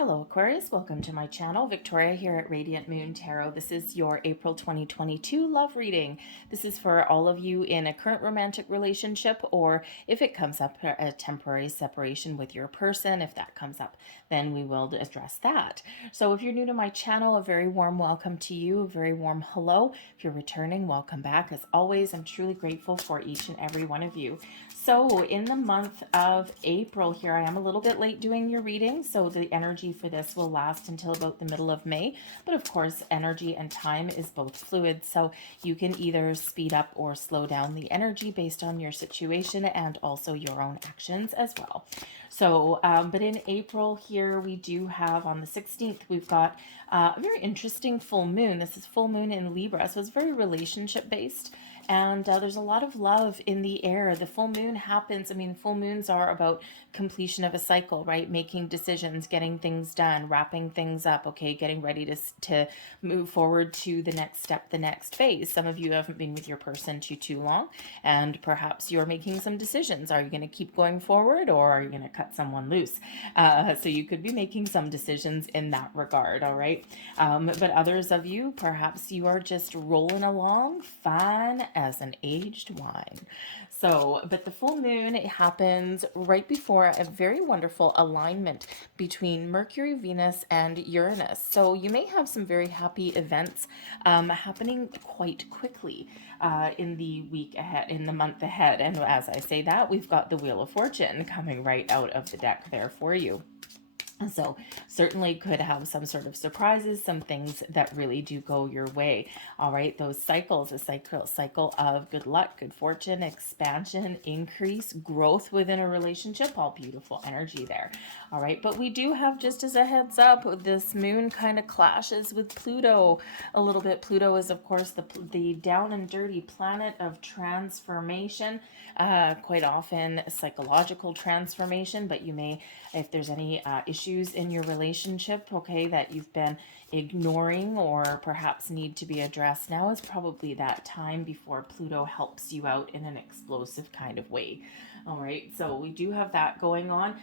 Hello Aquarius, welcome to my channel. Victoria here at Radiant Moon Tarot. This is your April 2022 love reading. This is for all of you in a current romantic relationship, or if it comes up, a temporary separation with your person. If that comes up, then we will address that. So if you're new to my channel, a very warm welcome to you, a very warm hello. If you're returning, welcome back. As always, I'm truly grateful for each and every one of you. So in the month of April here, I am a little bit late doing your reading, so the energy for this will last until about the middle of May. But of course, energy and time is both fluid, so you can either speed up or slow down the energy based on your situation and also your own actions as well. So, but in April here, we do have on the 16th, we've got a very interesting full moon. This is full moon in Libra, so it's very relationship based. And there's a lot of love in the air. The full moon happens. I mean, full moons are about completion of a cycle, right? Making decisions, getting things done, wrapping things up, okay, getting ready to move forward to the next step, the next phase. Some of you haven't been with your person too long, and perhaps you're making some decisions. Are you going to keep going forward, or are you going to cut someone loose? So you could be making some decisions in that regard, all right? But others of you, perhaps you are just rolling along fine as an aged wine. So, but the full moon, it happens right before a very wonderful alignment between Mercury, Venus, and Uranus. So you may have some very happy events happening quite quickly in the week ahead, in the month ahead. And as I say that, we've got the Wheel of Fortune coming right out of the deck there for you. So certainly could have some sort of surprises, some things that really do go your way. All right, those cycles, a cycle of good luck, good fortune, expansion, increase, growth within a relationship, all beautiful energy there. All right, but we do have, just as a heads up, this moon kind of clashes with Pluto a little bit. Pluto is, of course, the down and dirty planet of transformation, quite often psychological transformation, but you may, if there's any issues in your relationship, okay, that you've been ignoring or perhaps need to be addressed, now is probably that time before Pluto helps you out in an explosive kind of way. All right, so we do have that going on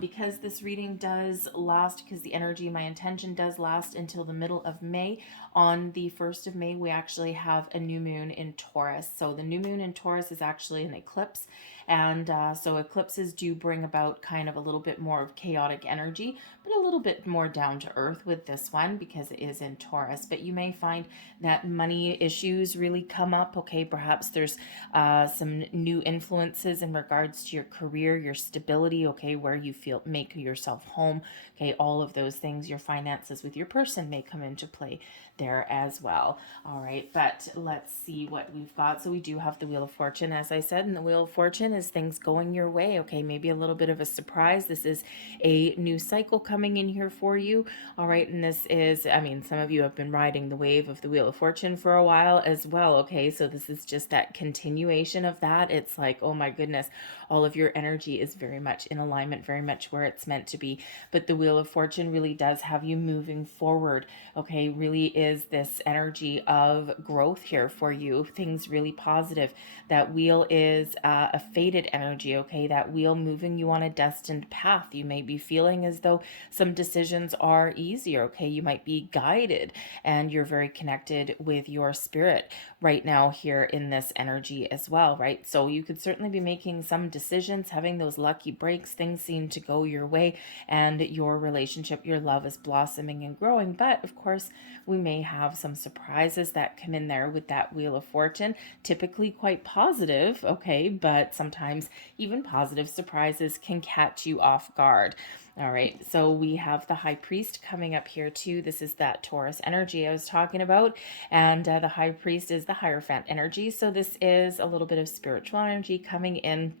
because this reading does last, because the energy, my intention does last until the middle of May. On the 1st of May, we actually have a new moon in Taurus. So the new moon in Taurus is actually an eclipse. And so eclipses do bring about kind of a little bit more of chaotic energy, but a little bit more down to earth with this one because it is in Taurus. But you may find that money issues really come up. Okay, perhaps there's some new influences in regards to your career, your stability, okay, where you feel make yourself home. Okay, all of those things, your finances with your person may come into play there as well. All right, but let's see what we've got. So we do have the Wheel of Fortune, as I said, and the Wheel of Fortune is things going your way. Okay, maybe a little bit of a surprise. This is a new cycle coming in here for you. All right, and this is, I mean, some of you have been riding the wave of the Wheel of Fortune for a while as well. Okay, so this is just that continuation of that. It's like, oh my goodness, all of your energy is very much in alignment, very much where it's meant to be. But the Wheel of Fortune really does have you moving forward. Okay, really is this energy of growth here for you. Things really positive. That wheel is a fated energy. Okay, that wheel moving you on a destined path. You may be feeling as though some decisions are easier. Okay, you might be guided and you're very connected with your spirit right now here in this energy as well, right? So you could certainly be making some decisions, having those lucky breaks. Things seem to go your way and your relationship, your love is blossoming and growing. But of course, we may have some surprises that come in there with that Wheel of Fortune, typically quite positive, okay, but sometimes even positive surprises can catch you off guard. All right, so we have the High Priest coming up here too. This is that Taurus energy I was talking about, and the High Priest is the Hierophant energy. So this is a little bit of spiritual energy coming in,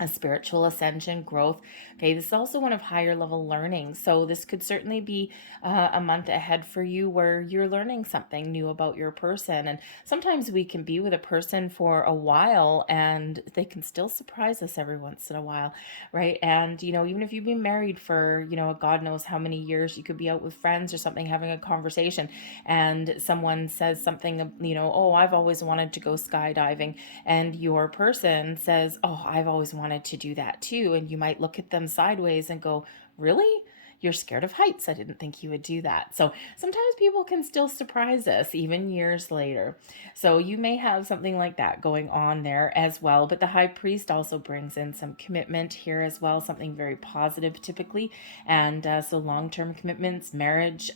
a spiritual ascension, growth. Okay, this is also one of higher level learning. So this could certainly be a month ahead for you where you're learning something new about your person. And sometimes we can be with a person for a while and they can still surprise us every once in a while, right? And, you know, even if you've been married for, you know, God knows how many years, you could be out with friends or something, having a conversation, and someone says something, you know, oh, I've always wanted to go skydiving. And your person says, oh, I've always wanted to do that too. And you might look at them sideways and go, really? you're scared of heights. I didn't think you would do that. So sometimes people can still surprise us even years later. So you may have something like that going on there as well. But the high priest also brings in some commitment here as well, something very positive typically. And so long-term commitments, marriage,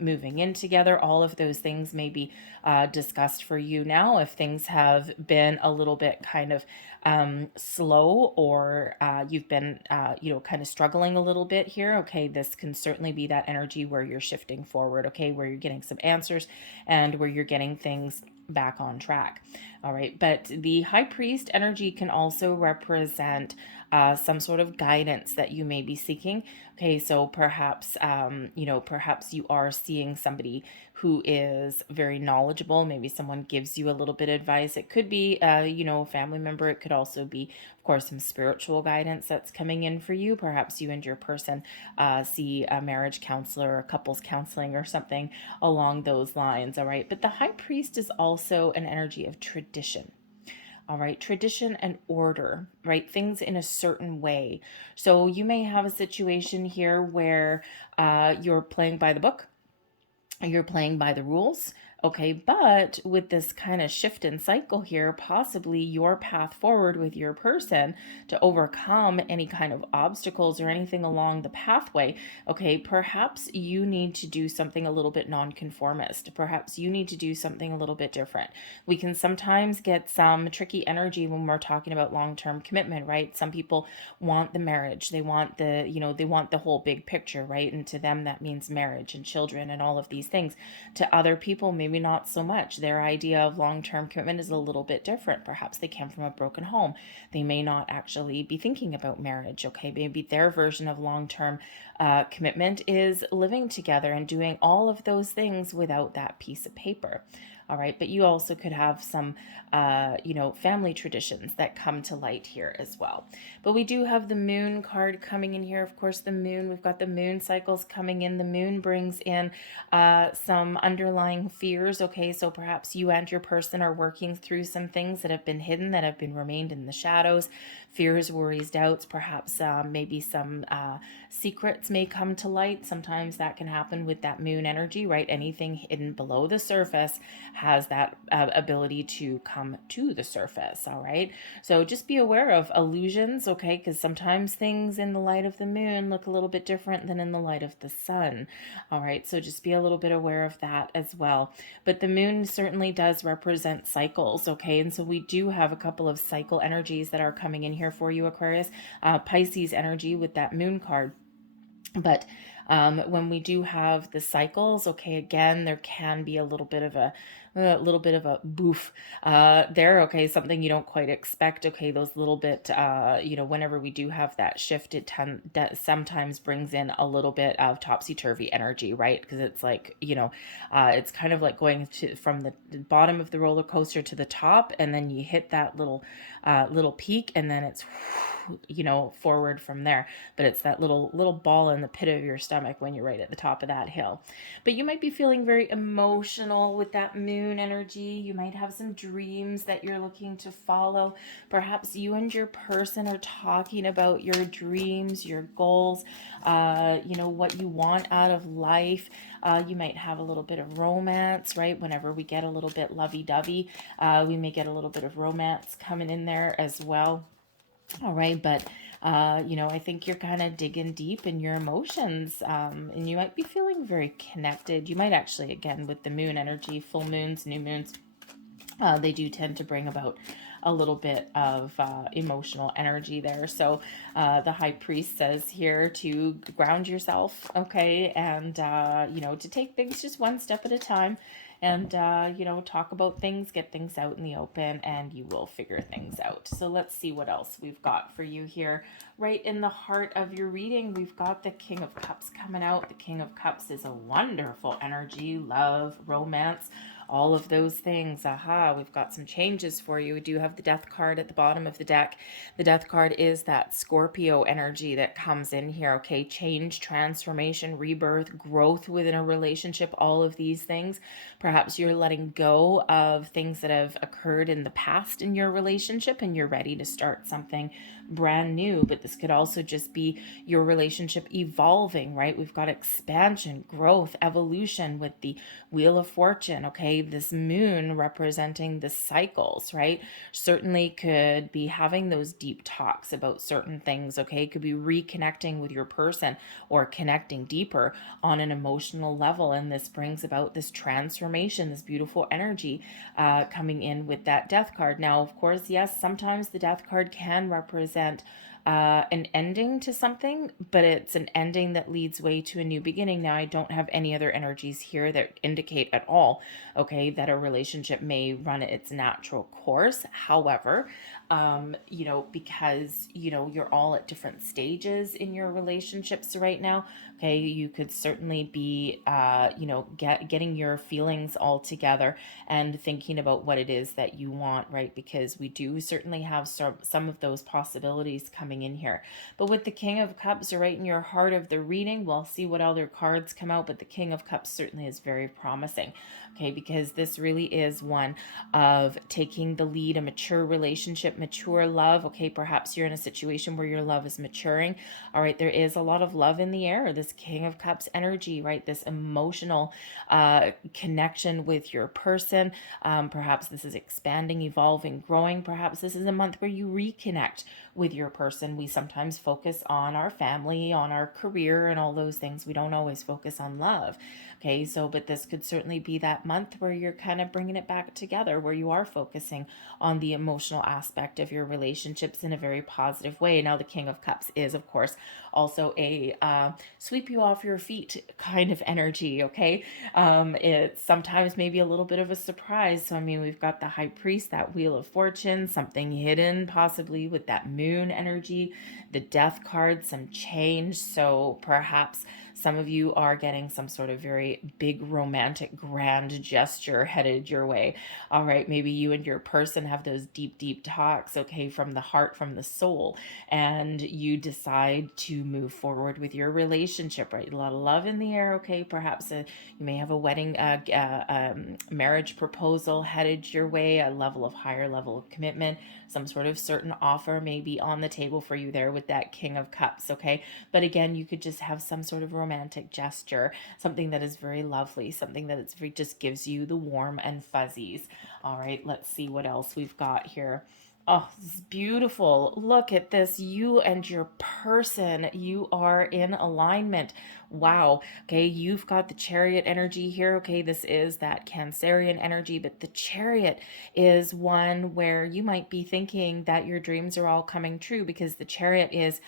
moving in together, all of those things may be discussed for you now if things have been a little bit kind of slow, or you've been, kind of struggling a little bit here. Okay, this can certainly be that energy where you're shifting forward, okay, where you're getting some answers and where you're getting things back on track. All right, but the high priest energy can also represent some sort of guidance that you may be seeking. Okay, so perhaps perhaps you are seeing somebody who is very knowledgeable. Maybe someone gives you a little bit of advice. It could be a family member. It could also be, of course, some spiritual guidance that's coming in for you. Perhaps you and your person see a marriage counselor or couples counseling or something along those lines. All right, but the high priest is also an energy of tradition. All right, tradition and order, right? Things in a certain way. So you may have a situation here where you're playing by the book, you're playing by the rules. Okay, but with this kind of shift in cycle here, possibly your path forward with your person to overcome any kind of obstacles or anything along the pathway, okay, perhaps you need to do something a little bit nonconformist. Perhaps you need to do something a little bit different. We can sometimes get some tricky energy when we're talking about long-term commitment, right? Some people want the marriage. They want they want the whole big picture, right? And to them, that means marriage and children and all of these things. To other people, maybe not so much. Their idea of long-term commitment is a little bit different. Perhaps they came from a broken home. They may not actually be thinking about marriage. Okay, maybe their version of long-term commitment is living together and doing all of those things without that piece of paper. All right, but you also could have some, family traditions that come to light here as well. But we do have the moon card coming in here. Of course, the moon, we've got the moon cycles coming in. The moon brings in some underlying fears. Okay, so perhaps you and your person are working through some things that have been hidden, that have been remained in the shadows. Fears, worries, doubts, perhaps maybe some secrets may come to light. Sometimes that can happen with that moon energy, right? Anything hidden below the surface has that ability to come to the surface. All right, so just be aware of illusions, okay, because sometimes things in the light of the moon look a little bit different than in the light of the sun. All right, so just be a little bit aware of that as well. But the moon certainly does represent cycles, okay, and so we do have a couple of cycle energies that are coming in here for you, Aquarius. Pisces energy with that moon card. But when we do have the cycles, okay, again, there can be a little bit of a boof there, okay, something you don't quite expect, okay, those little bit, whenever we do have that shift, that sometimes brings in a little bit of topsy-turvy energy, right? Because it's like, it's kind of like going from the bottom of the roller coaster to the top, and then you hit that little peak, and then it's forward from there. But it's that little ball in the pit of your stomach when you're right at the top of that hill. But you might be feeling very emotional with that moon energy. You might have some dreams that you're looking to follow. Perhaps you and your person are talking about your dreams, your goals, what you want out of life. You might have a little bit of romance, right? Whenever we get a little bit lovey-dovey, we may get a little bit of romance coming in there as well. All right, but I think you're kind of digging deep in your emotions, and you might be feeling very connected. You might actually, again, with the moon energy, full moons, new moons, they do tend to bring about a little bit of emotional energy there. So the high priest says here to ground yourself, okay, and to take things just one step at a time, and talk about things, get things out in the open, and you will figure things out. So let's see what else we've got for you here. Right in the heart of your reading, we've got the King of Cups coming out. The King of Cups is a wonderful energy, love, romance. all of those things. Aha, we've got some changes for you. We do have the Death card at the bottom of the deck. The Death card is that Scorpio energy that comes in here, okay? Change, transformation, rebirth, growth within a relationship, all of these things. Perhaps you're letting go of things that have occurred in the past in your relationship and you're ready to start something brand new. But this could also just be your relationship evolving, right? We've got expansion, growth, evolution with the Wheel of Fortune, okay? This moon representing the cycles, right? Certainly could be having those deep talks about certain things, okay? Could be reconnecting with your person or connecting deeper on an emotional level. And this brings about this transformation, this beautiful energy coming in with that Death card. Now, of course, yes, sometimes the Death card can represent an ending to something, but it's an ending that leads way to a new beginning. Now, I don't have any other energies here that indicate at all, okay, that a relationship may run its natural course. However, because, you're all at different stages in your relationships right now, okay, you could certainly be, getting your feelings all together and thinking about what it is that you want, right? Because we do certainly have some of those possibilities coming in here. But with the King of Cups right in your heart of the reading, we'll see what other cards come out, but the King of Cups certainly is very promising, okay, because this really is one of taking the lead, a mature relationship, mature love, okay, perhaps you're in a situation where your love is maturing, all right, there is a lot of love in the air, this King of Cups energy, right, this emotional connection with your person. Perhaps this is expanding, evolving, growing. Perhaps this is a month where you reconnect with your person. We sometimes focus on our family, on our career, and all those things. We don't always focus on love. Okay, so, but this could certainly be that month where you're kind of bringing it back together, where you are focusing on the emotional aspect of your relationships in a very positive way. Now, the King of Cups is, of course, also a sweep you off your feet kind of energy, okay? It's sometimes maybe a little bit of a surprise. So, I mean, we've got the High Priest, that Wheel of Fortune, something hidden possibly with that moon energy, the Death card, some change. So perhaps some of you are getting some sort of very big romantic grand gesture headed your way. All right, maybe you and your person have those deep, deep talks, okay, from the heart, from the soul, and you decide to move forward with your relationship, right? A lot of love in the air, okay? Perhaps you may have a wedding, marriage proposal headed your way, a higher level of commitment, some sort of certain offer may be on the table for you there with that King of Cups, okay? But again, you could just have some sort of romantic gesture, something that is very lovely, something that just gives you the warm and fuzzies. All right, let's see what else we've got here. Oh, this is beautiful. Look at this. You and your person, you are in alignment. Wow. Okay, you've got the Chariot energy here. Okay, this is that Cancerian energy, but the Chariot is one where you might be thinking that your dreams are all coming true, because the Chariot is,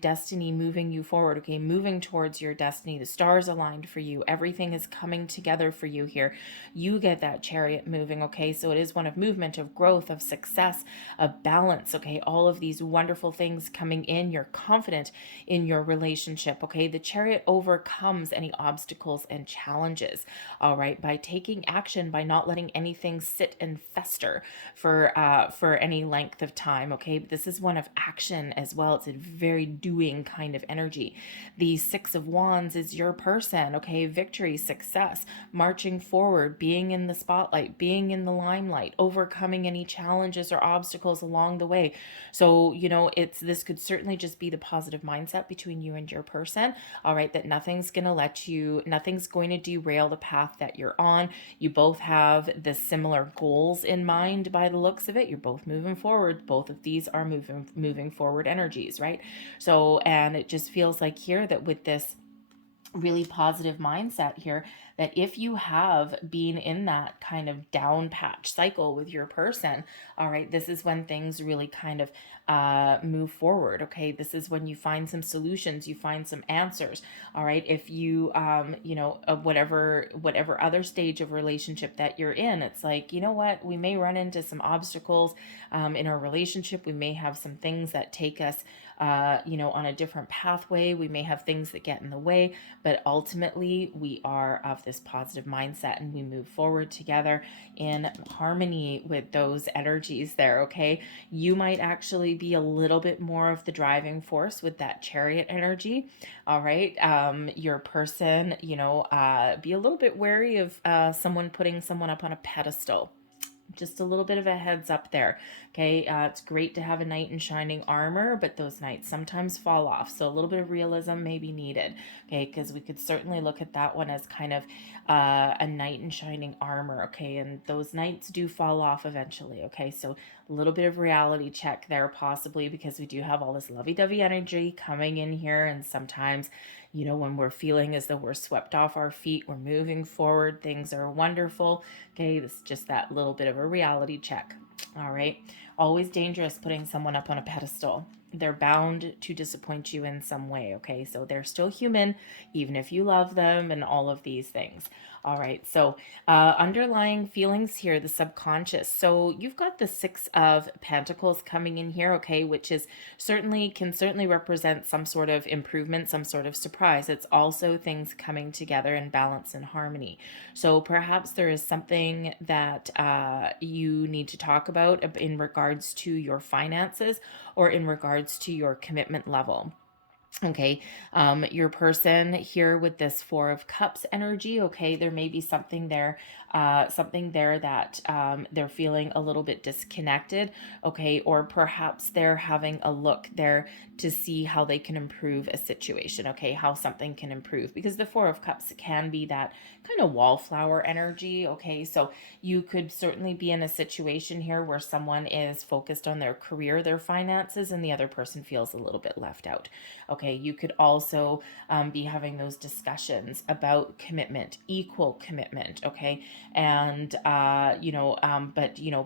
destiny moving you forward. Okay, moving towards your destiny. The stars aligned for you. Everything is coming together for you here. You get that Chariot moving. Okay, so it is one of movement, of growth, of success, of balance. Okay, all of these wonderful things coming in. You're confident in your relationship. Okay, the Chariot overcomes any obstacles and challenges. All right, by taking action, by not letting anything sit and fester for any length of time. Okay, but this is one of action as well. It's a very doing kind of energy. The Six of Wands is your person. Okay, victory, success, marching forward, being in the spotlight, being in the limelight, overcoming any challenges or obstacles along the way. So, this could certainly just be the positive mindset between you and your person. All right, that nothing's going to derail the path that you're on. You both have the similar goals in mind by the looks of it. You're both moving forward. Both of these are moving forward energies, right? So, and it just feels like here that with this really positive mindset here, that if you have been in that kind of down patch cycle with your person, all right, this is when things really kind of move forward. Okay, this is when you find some solutions, you find some answers. All right, if you whatever other stage of relationship that you're in, it's like, you know what, we may run into some obstacles in our relationship. We may have some things that take us on a different pathway. We may have things that get in the way, but ultimately we are of this positive mindset and we move forward together in harmony with those energies there. Okay. You might actually be a little bit more of the driving force with that Chariot energy. All right. Your person, be a little bit wary of someone putting someone up on a pedestal. Just a little bit of a heads up there. Okay, it's great to have a knight in shining armor, but those knights sometimes fall off, so a little bit of realism may be needed. Okay, because we could certainly look at that one as kind of a knight in shining armor. Okay, and those knights do fall off eventually. Okay, so a little bit of reality check there possibly, because we do have all this lovey-dovey energy coming in here, and sometimes when we're feeling as though we're swept off our feet, we're moving forward, things are wonderful. Okay, this is just that little bit of a reality check. All right, always dangerous putting someone up on a pedestal. They're bound to disappoint you in some way. Okay, so they're still human, even if you love them and all of these things. All right, so underlying feelings here, the subconscious. So you've got the Six of Pentacles coming in here, okay, which is can certainly represent some sort of improvement, some sort of surprise. It's also things coming together in balance and harmony. So perhaps there is something that you need to talk about in regards to your finances or in regards to your commitment level. Okay, your person here with this Four of Cups energy, okay, there may be something there that they're feeling a little bit disconnected, okay, or perhaps they're having a look there to see how they can improve a situation, okay, how something can improve, because the Four of Cups can be that kind of wallflower energy, okay, so you could certainly be in a situation here where someone is focused on their career, their finances, and the other person feels a little bit left out. Okay, you could also be having those discussions about commitment, equal commitment. Okay, and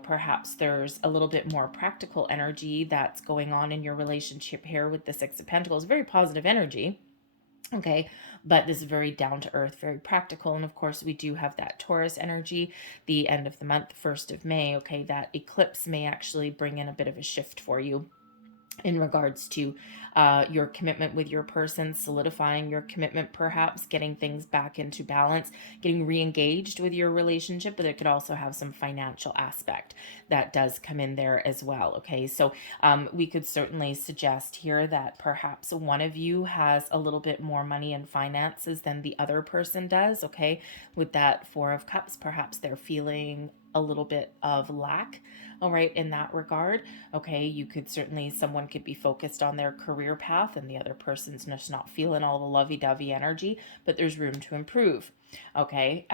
perhaps there's a little bit more practical energy that's going on in your relationship here with the Six of Pentacles. Very positive energy. Okay, but this is very down to earth, very practical. And of course, we do have that Taurus energy, the end of the month, 1st of May. Okay, that eclipse may actually bring in a bit of a shift for you in regards to your commitment with your person, solidifying your commitment, perhaps getting things back into balance, getting re-engaged with your relationship, but it could also have some financial aspect that does come in there as well. Okay, so we could certainly suggest here that perhaps one of you has a little bit more money and finances than the other person does. Okay, with that Four of Cups, perhaps they're feeling a little bit of lack, all right, in that regard. Okay, you could certainly, someone could be focused on their career path and the other person's just not feeling all the lovey-dovey energy, but there's room to improve. Okay,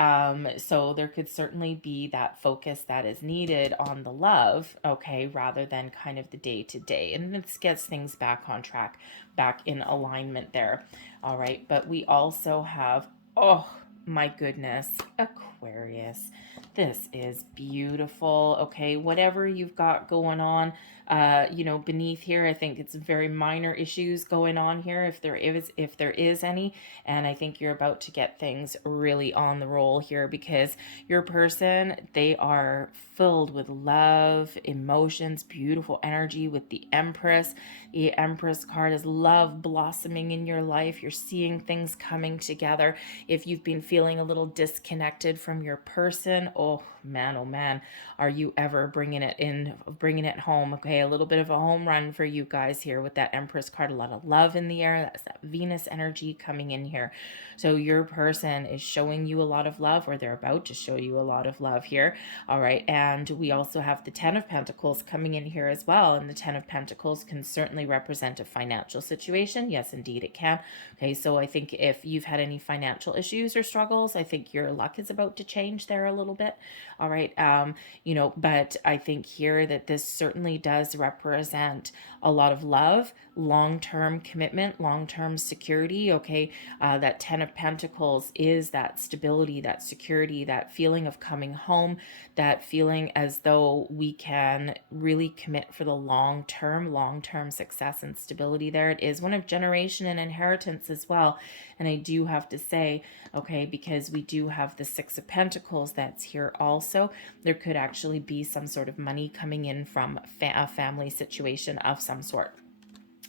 so there could certainly be that focus that is needed on the love, okay, rather than kind of the day-to-day, and this gets things back on track, back in alignment there. All right, but we also have, oh my goodness, Aquarius. This is beautiful. Okay, whatever you've got going on, beneath here, I think it's very minor issues going on here, if there is any, and I think you're about to get things really on the roll here, because your person, they are filled with love, emotions, beautiful energy with the Empress. The Empress card is love blossoming in your life. You're seeing things coming together. If you've been feeling a little disconnected from your person, oh man, are you ever bringing it home? Okay, a little bit of a home run for you guys here with that Empress card. A lot of love in the air. That's that Venus energy coming in here. So your person is showing you a lot of love, or they're about to show you a lot of love here. All right, and we also have the Ten of Pentacles coming in here as well, and the Ten of Pentacles can certainly represent a financial situation. Yes, indeed it can. Okay, so I think if you've had any financial issues or struggles, I think your luck is about to change there a little bit. All right, but I think here that this certainly does represent a lot of love, long-term commitment, long-term security. Okay, that Ten of Pentacles is that stability, that security, that feeling of coming home, that feeling as though we can really commit for the long-term success and stability there. It is one of generation and inheritance as well. And I do have to say, okay, because we do have the Six of Pentacles that's here also, there could actually be some sort of money coming in from a family situation of some sort.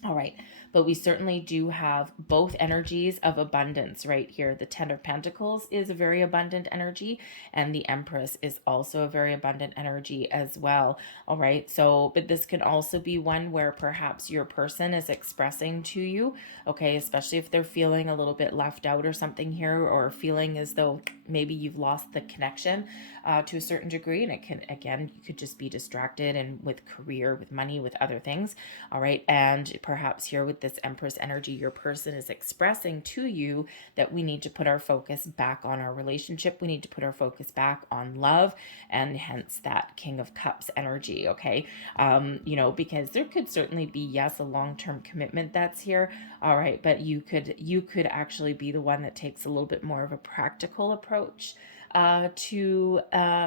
All right, but we certainly do have both energies of abundance right here. The Ten of Pentacles is a very abundant energy, and the Empress is also a very abundant energy as well. All right, so, but this can also be one where perhaps your person is expressing to you, okay, especially if they're feeling a little bit left out or something here, or feeling as though maybe you've lost the connection to a certain degree. And it can, again, you could just be distracted and with career, with money, with other things. All right. And perhaps here with this Empress energy, your person is expressing to you that we need to put our focus back on our relationship. We need to put our focus back on love, and hence that King of Cups energy. Okay. Because there could certainly be, yes, a long-term commitment that's here. All right. But you could actually be the one that takes a little bit more of a practical approach to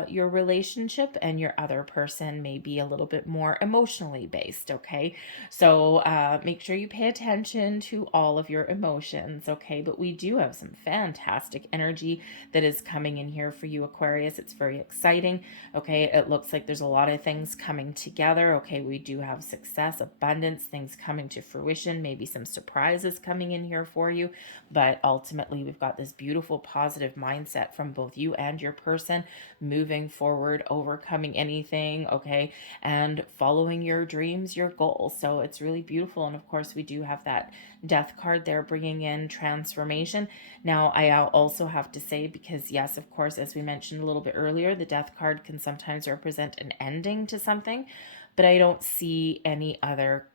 your relationship, and your other person may be a little bit more emotionally based. Okay, so make sure you pay attention to all of your emotions. Okay, but we do have some fantastic energy that is coming in here for you, Aquarius. It's very exciting. Okay, it looks like there's a lot of things coming together. Okay, we do have success, abundance, things coming to fruition, maybe some surprises coming in here for you, but ultimately we've got this beautiful positive mindset from both you and your person, moving forward, overcoming anything, okay, and following your dreams, your goals. So it's really beautiful. And of course, we do have that Death card there, bringing in transformation. Now, I also have to say, because yes, of course, as we mentioned a little bit earlier, the Death card can sometimes represent an ending to something, but I don't see any other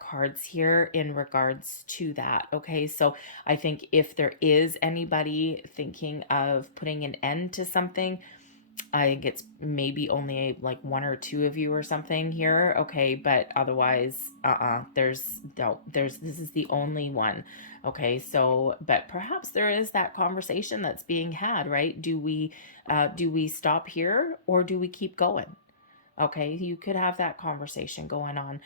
cards here in regards to that. Okay, so I think if there is anybody thinking of putting an end to something, I think it's maybe only like one or two of you or something here. Okay, but otherwise, this is the only one. Okay, so, but perhaps there is that conversation that's being had, right? Do we stop here, or do we keep going? Okay, you could have that conversation going on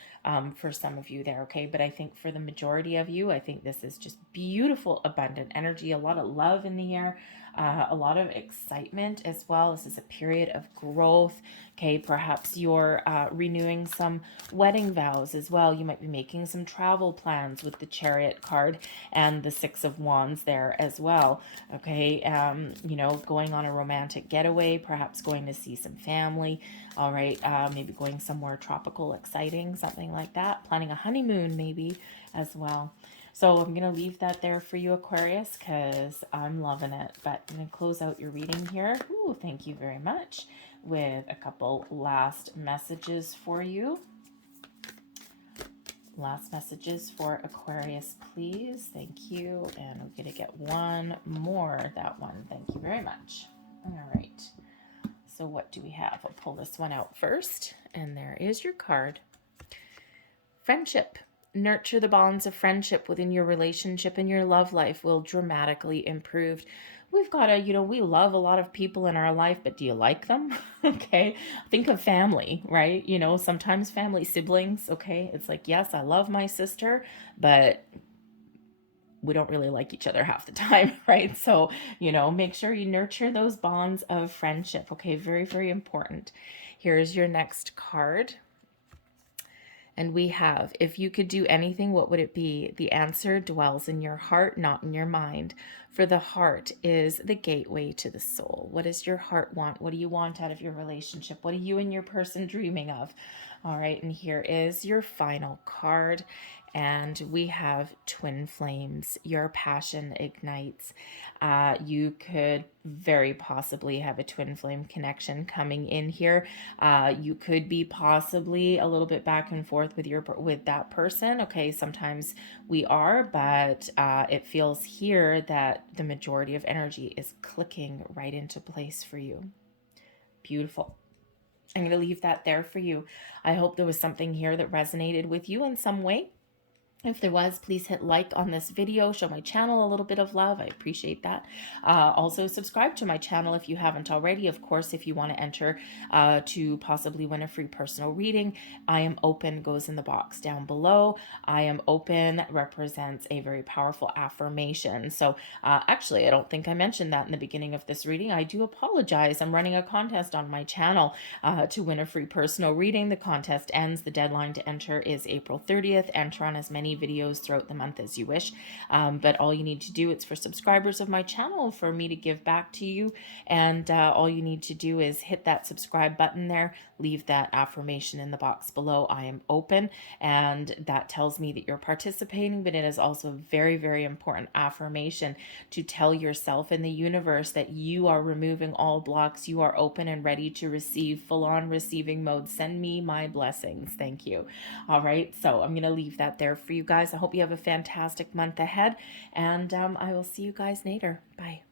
for some of you there. Okay, but I think for the majority of you, I think this is just beautiful, abundant energy, a lot of love in the air, a lot of excitement as well. This is a period of growth. Okay, perhaps you're renewing some wedding vows as well. You might be making some travel plans with the Chariot card and the Six of Wands there as well. Okay, going on a romantic getaway, perhaps going to see some family. All right, maybe going somewhere tropical, exciting, something like that. Planning a honeymoon maybe as well. So I'm going to leave that there for you, Aquarius, because I'm loving it. But I'm going to close out your reading here. Ooh, thank you very much. With a couple last messages for you. Last messages for Aquarius, please. Thank you. And I'm going to get one more. That one. Thank you very much. All right. So what do we have? I'll pull this one out first. And there is your card. Friendship. Nurture the bonds of friendship within your relationship, and your love life will dramatically improve. We've got to, we love a lot of people in our life, but do you like them? Okay. Think of family, right? Sometimes family, siblings, okay? It's like, yes, I love my sister, but we don't really like each other half the time, right? So, make sure you nurture those bonds of friendship. Okay, very, very important. Here's your next card. And we have, if you could do anything, what would it be? The answer dwells in your heart, not in your mind. For the heart is the gateway to the soul. What does your heart want? What do you want out of your relationship? What are you and your person dreaming of? All right, and here is your final card. And we have twin flames. Your passion ignites. You could very possibly have a twin flame connection coming in here. You could be possibly a little bit back and forth with that person. Okay, sometimes we are, but it feels here that the majority of energy is clicking right into place for you. Beautiful. I'm going to leave that there for you. I hope there was something here that resonated with you in some way. If there was, please hit like on this video, show my channel a little bit of love. I appreciate that. Also, subscribe to my channel if you haven't already. Of course, if you want to enter to possibly win a free personal reading, I am open, goes in the box down below. I am open represents a very powerful affirmation. So actually, I don't think I mentioned that in the beginning of this reading. I do apologize. I'm running a contest on my channel to win a free personal reading. The contest ends. The deadline to enter is April 30th. Enter on as many many videos throughout the month as you wish. But all you need to do, it's for subscribers of my channel, for me to give back to you. And all you need to do is hit that subscribe button there, leave that affirmation in the box below, I am open. And that tells me that you're participating, but it is also a very, very important affirmation to tell yourself and the universe that you are removing all blocks. You are open and ready to receive, full on receiving mode. Send me my blessings. Thank you. All right. So I'm going to leave that there for you guys. I hope you have a fantastic month ahead, and I will see you guys later. Bye.